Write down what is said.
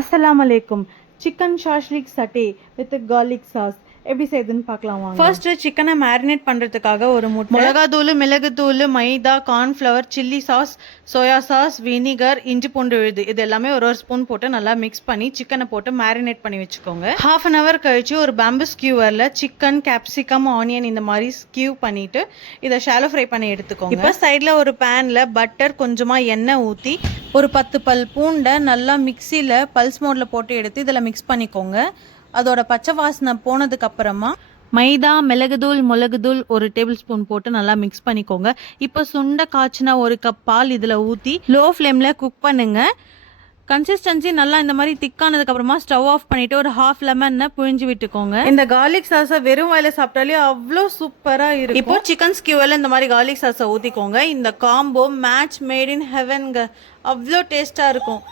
அஸ்ஸலாமு அலைக்கும். Chicken shashlik சட்டே with garlic sauce எப்படி செய்யுதுன்னு பார்க்கலாம் வாங்க. ஃபர்ஸ்ட் சிக்கனை மேரினேட் பண்ணுறதுக்காக ஒரு முட்டை, மிளகாத்தூள், மிளகுத்தூள், maida, cornflour, chilli sauce, soya sauce, vinegar, இஞ்சி பூண்டு விழுது இது எல்லாமே ஒரு ஸ்பூன் போட்டு நல்லா மிக்ஸ் பண்ணி சிக்கனை போட்டு மேரினேட் பண்ணி வச்சுக்கோங்க. ஹாஃப் அன் ஹவர் கழிச்சு ஒரு பேம்பு ஸ்கியூவரில் சிக்கன், கேப்சிகம், ஆனியன் இந்த மாதிரி ஸ்கியூ பண்ணிட்டு இதை ஷாலோ ஃப்ரை பண்ணி எடுத்துக்கோங்க. இப்போ சைடில் ஒரு பேனில் பட்டர், கொஞ்சமாக எண்ணெய் ஊற்றி ஒரு 10 பல் பூண்டை நல்லா மிக்சியில் பல்ஸ் மோடில் போட்டு எடுத்து இதில் மிக்ஸ் பண்ணிக்கோங்க. அதோட பச்சை வாசனை போனதுக்கு அப்புறமா மைதா, மிளகுத்தூள், மிளகுத்தூள் ஒரு டேபிள் ஸ்பூன் போட்டு நல்லா மிக்ஸ் பண்ணிக்கோங்க. இப்போ சுண்டை காய்ச்சினா ஒரு கப் பால் இதில் ஊற்றி லோ ஃப்ளேமில் குக் பண்ணுங்க. கன்சிஸ்டன்சி நல்லா இந்த மாதிரி திக்கானதுக்கு அப்புறமா ஸ்டவ் ஆஃப் பண்ணிட்டு ஒரு ஹாஃப் லெமனை புழிஞ்சு விட்டுக்கோங்க. இந்த கார்லிக் சாஸை வெறும் வாயில சாப்பிட்டாலே அவ்வளோ சூப்பராக இருக்கும். இப்போ சிக்கன் ஸ்கியூவில் இந்த மாதிரி கார்லிக் சாஸை ஊற்றிக்கோங்க. இந்த காம்போ மேட்ச் மேட் இன் ஹெவன்ங்க, அவ்வளோ டேஸ்ட்டாக இருக்கும்.